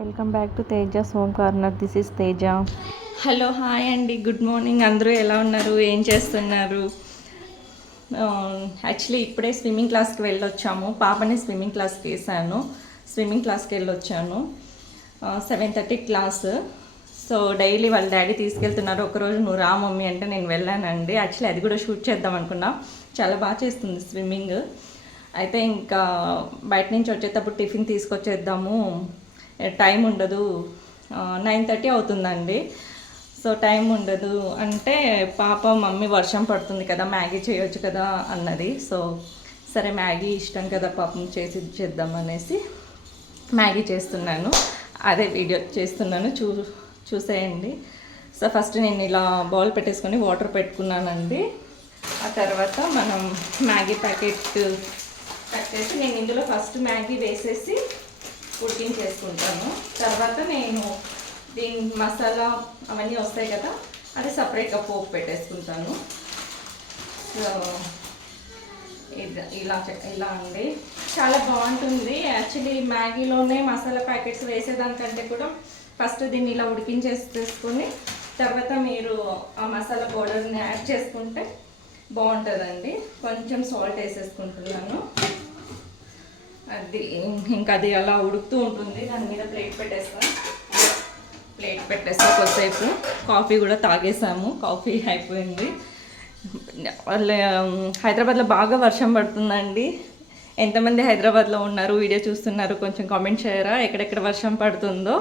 Welcome back to Tejas home corner. This is Teja. Hello, hi అండి, good morning. అందరూ ఎలా ఉన్నారు, ఏం చేస్తున్నారు? యాక్చువల్లీ ఇప్పుడే స్విమ్మింగ్ క్లాస్కి వెళ్ళొచ్చాము. పాపని స్విమ్మింగ్ క్లాస్కి వేసాను. స్విమ్మింగ్ క్లాస్కి వెళ్ళొచ్చాను. 7:30 క్లాస్. సో డైలీ వాళ్ళ డాడీ తీసుకెళ్తున్నారు. ఒకరోజు నువ్వు రా మమ్మీ అంటే నేను వెళ్ళానండి. యాక్చువల్లీ అది కూడా షూట్ చేద్దాం అనుకున్నా. చాలా బాగా చేస్తుంది స్విమ్మింగ్. అయితే ఇంకా బయట నుంచి వచ్చేటప్పుడు టిఫిన్ తీసుకొచ్చేద్దాము, టైం ఉండదు, 9:30 అవుతుందండి. సో టైం ఉండదు అంటే పాప మమ్మీ వర్షం పడుతుంది కదా, మ్యాగీ చేయొచ్చు కదా అన్నది. సో సరే మ్యాగీ ఇష్టం కదా పాపం, చేసి చేద్దాం అనేసి మ్యాగీ చేస్తున్నాను. అదే వీడియో చేస్తున్నాను, చూసేయండి. సో ఫస్ట్ నేను ఇలా బౌల్ పెట్టేసుకొని వాటర్ పెట్టుకున్నానండి. ఆ తర్వాత మనం మ్యాగీ ప్యాకెట్ పెట్టేసి నేను ఇందులో ఫస్ట్ మ్యాగీ వేసేసి ఉడికించేసుకుంటాను. తర్వాత నేను దీని మసాలా అవన్నీ వస్తాయి కదా, అది సపరేట్గా పోపు పెట్టేసుకుంటాను. సో ఇలా అండి, చాలా బాగుంటుంది. యాక్చువల్లీ మ్యాగీలోనే మసాలా ప్యాకెట్స్ వేసేదానికంటే కూడా ఫస్ట్ దీన్ని ఇలా ఉడికించేసుకొని తర్వాత మీరు ఆ మసాలా పౌడర్ని యాడ్ చేసుకుంటే బాగుంటుందండి. కొంచెం సాల్ట్ వేసేసుకుంటున్నాను. అది ఇంకా అది అలా ఉడుకుతూ ఉంటుంది. దాని మీద ప్లేట్ పెట్టేస్తా కొద్దిసేపు. కాఫీ కూడా తాగేసాము, కాఫీ అయిపోయింది. హైదరాబాద్లో బాగా వర్షం పడుతుందండి. ఎంతమంది హైదరాబాద్లో ఉన్నారు, వీడియో చూస్తున్నారు, కొంచెం కామెంట్ చేయరా ఎక్కడెక్కడ వర్షం పడుతుందో.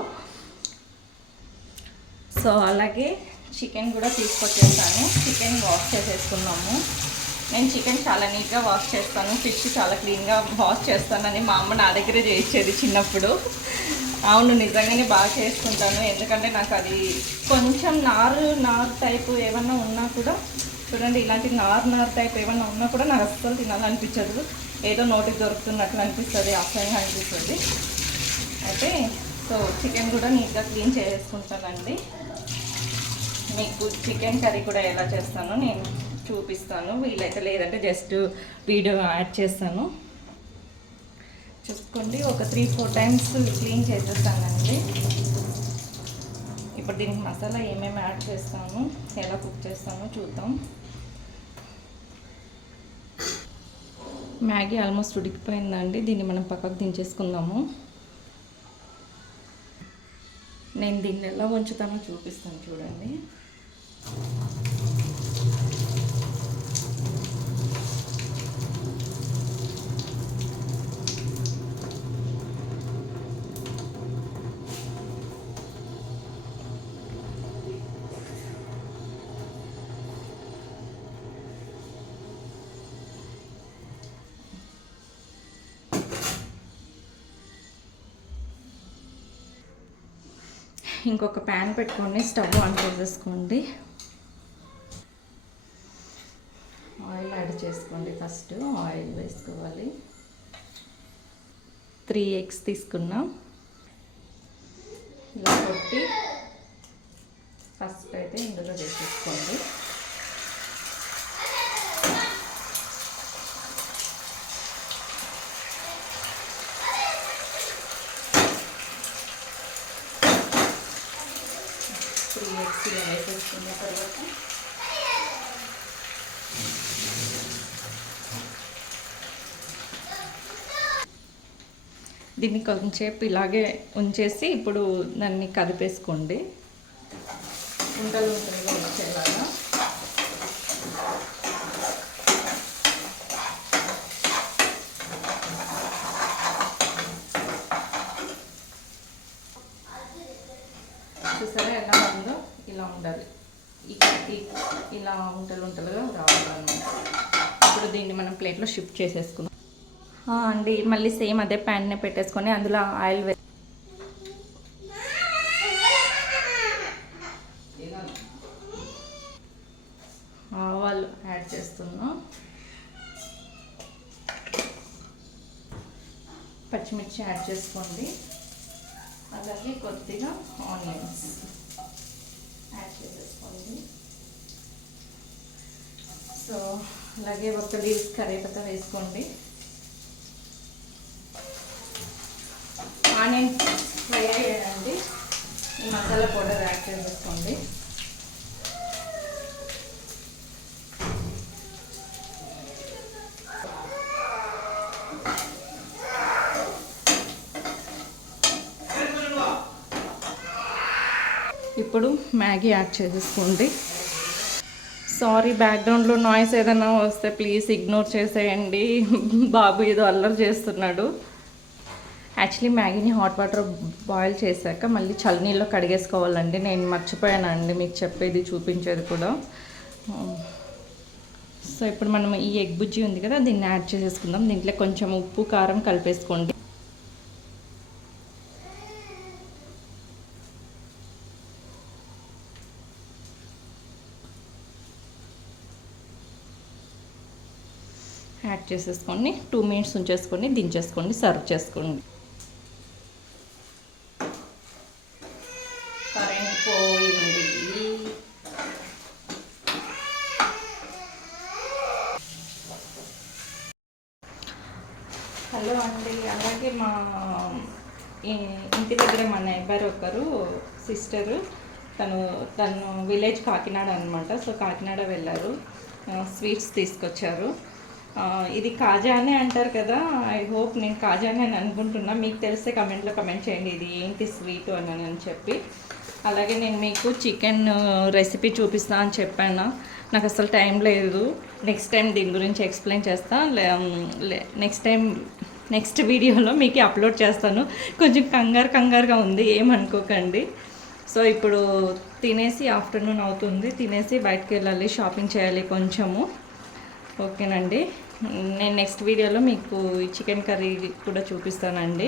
సో అలాగే చికెన్ కూడా తీసుకొచ్చేసాను. చికెన్ వాష్ చేసేసుకున్నాము. నేను చికెన్ చాలా నీట్గా వాష్ చేస్తాను, ఫిష్ చాలా క్లీన్గా వాష్ చేస్తానని మా అమ్మ నా దగ్గరే చేయించేది చిన్నప్పుడు. అవును, నిజంగానే బాగా చేసుకుంటాను. ఎందుకంటే నాకు అది కొంచెం నారు టైపు ఏమన్నా ఉన్నా కూడా, చూడండి ఇలాంటి నారు టైప్ ఏమన్నా ఉన్నా కూడా నాకు అస్సలు తినాలనిపించదు. ఏదో నోటికి దొరుకుతున్నట్లు అనిపిస్తుంది, అసహ్యంగా అనిపిస్తుంది. అయితే సో చికెన్ కూడా నీట్గా క్లీన్ చేసుకుంటానండి. మీకు చికెన్ కర్రీ కూడా ఎలా చేస్తానో నేను చూపిస్తాను. వీలైతే లేదంటే జస్ట్ వీడియో యాడ్ చేస్తాను, చూసుకోండి. ఒక 3-4 టైమ్స్ క్లీన్ చేసేస్తానండి. ఇప్పుడు దీనికి మసాలా ఏమేమి యాడ్ చేస్తాను, ఎలా కుక్ చేస్తానో చూద్దాం. మ్యాగీ ఆల్మోస్ట్ ఉడికిపోయిందండి. దీన్ని మనం పక్కకు దించేసుకుందాము. నేను దీన్ని ఎలా ఉంచుతానో చూపిస్తాను, చూడండి. ఇంకొక ప్యాన్ పెట్టుకొని స్టవ్ ఆన్ చేసేసుకోండి. ఆయిల్ యాడ్ చేసుకోండి. ఫస్ట్ ఆయిల్ వేసుకోవాలి. 3 ఎగ్స్ తీసుకున్నాం. ఇలా కొట్టి ఫస్ట్ అయితే ఇందులో వేసేసుకోండి. వేసేసుకున్న తర్వాత దీన్ని కొంచెంసేపు ఇలాగే ఉంచేసి ఇప్పుడు దాన్ని కదిపేసుకోండి, ఉండలు వచ్చేలాగా. చూసారా ఎలా ఉందో, ఇలా ఉండాలి. ఇలా ఉంటలుగా రావాలన్నమాట. ఇప్పుడు దీన్ని మనం ప్లేట్లో షిఫ్ట్ చేసేసుకుందాం అండి. మళ్ళీ సేమ్ అదే ప్యాన్నే పెట్టేసుకొని అందులో ఆయిల్ ఆవాలు యాడ్ చేస్తున్నాం. పచ్చిమిర్చి యాడ్ చేసుకోండి. అలాగే కొద్దిగా ఆనియన్స్ యాడ్ చేసేసుకోండి. సో అలాగే ఒక లీవ్స్ కరివేపాకు వేసుకోండి. Onion fry masala powder add చేసేసుకోండి. ఇప్పుడు మ్యాగీ యాడ్ చేసేసుకోండి. సారీ, బ్యాక్గ్రౌండ్లో నాయిస్ ఏదైనా వస్తే ప్లీజ్ ఇగ్నోర్ చేసేయండి. బాబు ఏదో అల్లరి చేస్తున్నాడు. యాక్చువల్లీ మ్యాగీని హాట్ వాటర్ బాయిల్ చేశాక మళ్ళీ చల్లనీళ్ళలో కడిగేసుకోవాలండి. నేను మర్చిపోయానండి మీకు చెప్పేది, చూపించేది కూడా. సో ఇప్పుడు మనం ఈ ఎగ్ బుజ్జి ఉంది కదా, దీన్ని యాడ్ చేసేసుకుందాం. దీంట్లో కొంచెం ఉప్పు కారం కలిపేసుకోండి. యాడ్ చేసేసుకొని 2 మినిట్స్ ఉంచేసుకొని దించేసుకోండి, సర్వ్ చేసుకోండి. కరెంట్ పోయింది. హలో అండి, అలాగే మా ఇంటి దగ్గర మా నైబర్ ఒకరు సిస్టరు, తను విలేజ్ కాకినాడ అనమాట. సో కాకినాడ వెళ్ళారు, స్వీట్స్ తీసుకొచ్చారు. ఇది కాజా అనే అంటారు కదా, ఐ హోప్ నేను కాజానే అని అనుకుంటున్నా. మీకు తెలిస్తే కమెంట్లో కమెంట్ చేయండి ఇది ఏంటి స్వీట్ అని చెప్పి. అలాగే నేను మీకు చికెన్ రెసిపీ చూపిస్తా అని చెప్పాను, నాకు అసలు టైం లేదు. నెక్స్ట్ టైం దీని గురించి ఎక్స్ప్లెయిన్ చేస్తా. నెక్స్ట్ వీడియోలో మీకు అప్లోడ్ చేస్తాను. కొంచెం కంగారుగా ఉంది, ఏమనుకోకండి. సో ఇప్పుడు తినేసి, ఆఫ్టర్నూన్ అవుతుంది, తినేసి బయటకు వెళ్ళాలి, షాపింగ్ చేయాలి కొంచెము. ఓకేనండి, నేను నెక్స్ట్ వీడియోలో మీకు చికెన్ కర్రీ కూడా చూపిస్తానండి.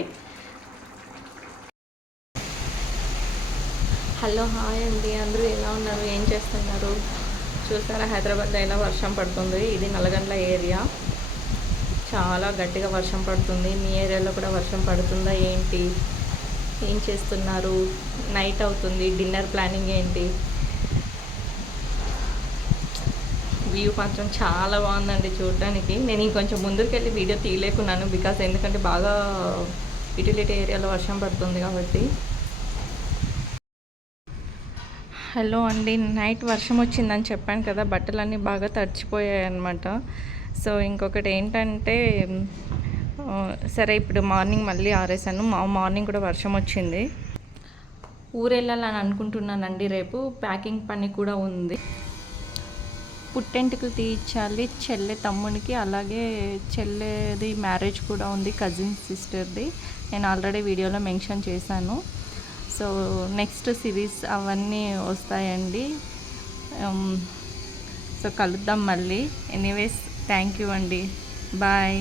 హలో, హాయ్ అండి, అందరూ ఎలా ఉన్నారు, ఏం చేస్తున్నారు? చూసారా హైదరాబాద్లో ఎలా వర్షం పడుతుంది. ఇది నల్గొండ ఏరియా, చాలా గట్టిగా వర్షం పడుతుంది. మీ ఏరియాలో కూడా వర్షం పడుతుందా ఏంటి? ఏం చేస్తున్నారు? నైట్ అవుతుంది, డిన్నర్ ప్లానింగ్ ఏంటి? వ్యూ మాత్రం చాలా బాగుందండి చూడడానికి. నేను ఇంకొంచెం ముందుకు వెళ్ళి వీడియో తీయలేకున్నాను, ఎందుకంటే బాగా యూటిలిటీ ఏరియాలో వర్షం పడుతుంది కాబట్టి. హలో అండి, నైట్ వర్షం వచ్చిందని చెప్పాను కదా, బట్టలన్నీ బాగా తడిచిపోయాయి అన్నమాట. సో ఇంకొకటి ఏంటంటే, సరే ఇప్పుడు మార్నింగ్ మళ్ళీ ఆరేసాను. మార్నింగ్ కూడా వర్షం వచ్చింది. ఊరు వెళ్ళాలని అనుకుంటున్నానండి, రేపు ప్యాకింగ్ పని కూడా ఉంది. పుట్టెంటుకలు తీయించాలి చెల్లె తమ్మునికి, అలాగే చెల్లెది మ్యారేజ్ కూడా ఉంది, కజిన్ సిస్టర్ది. నేను ఆల్రెడీ వీడియోలో మెన్షన్ చేశాను. సో నెక్స్ట్ సిరీస్ అవన్నీ వస్తాయండి. సో కలుద్దాం మళ్ళీ. ఎనీవేస్, థ్యాంక్ యూ అండి, బాయ్.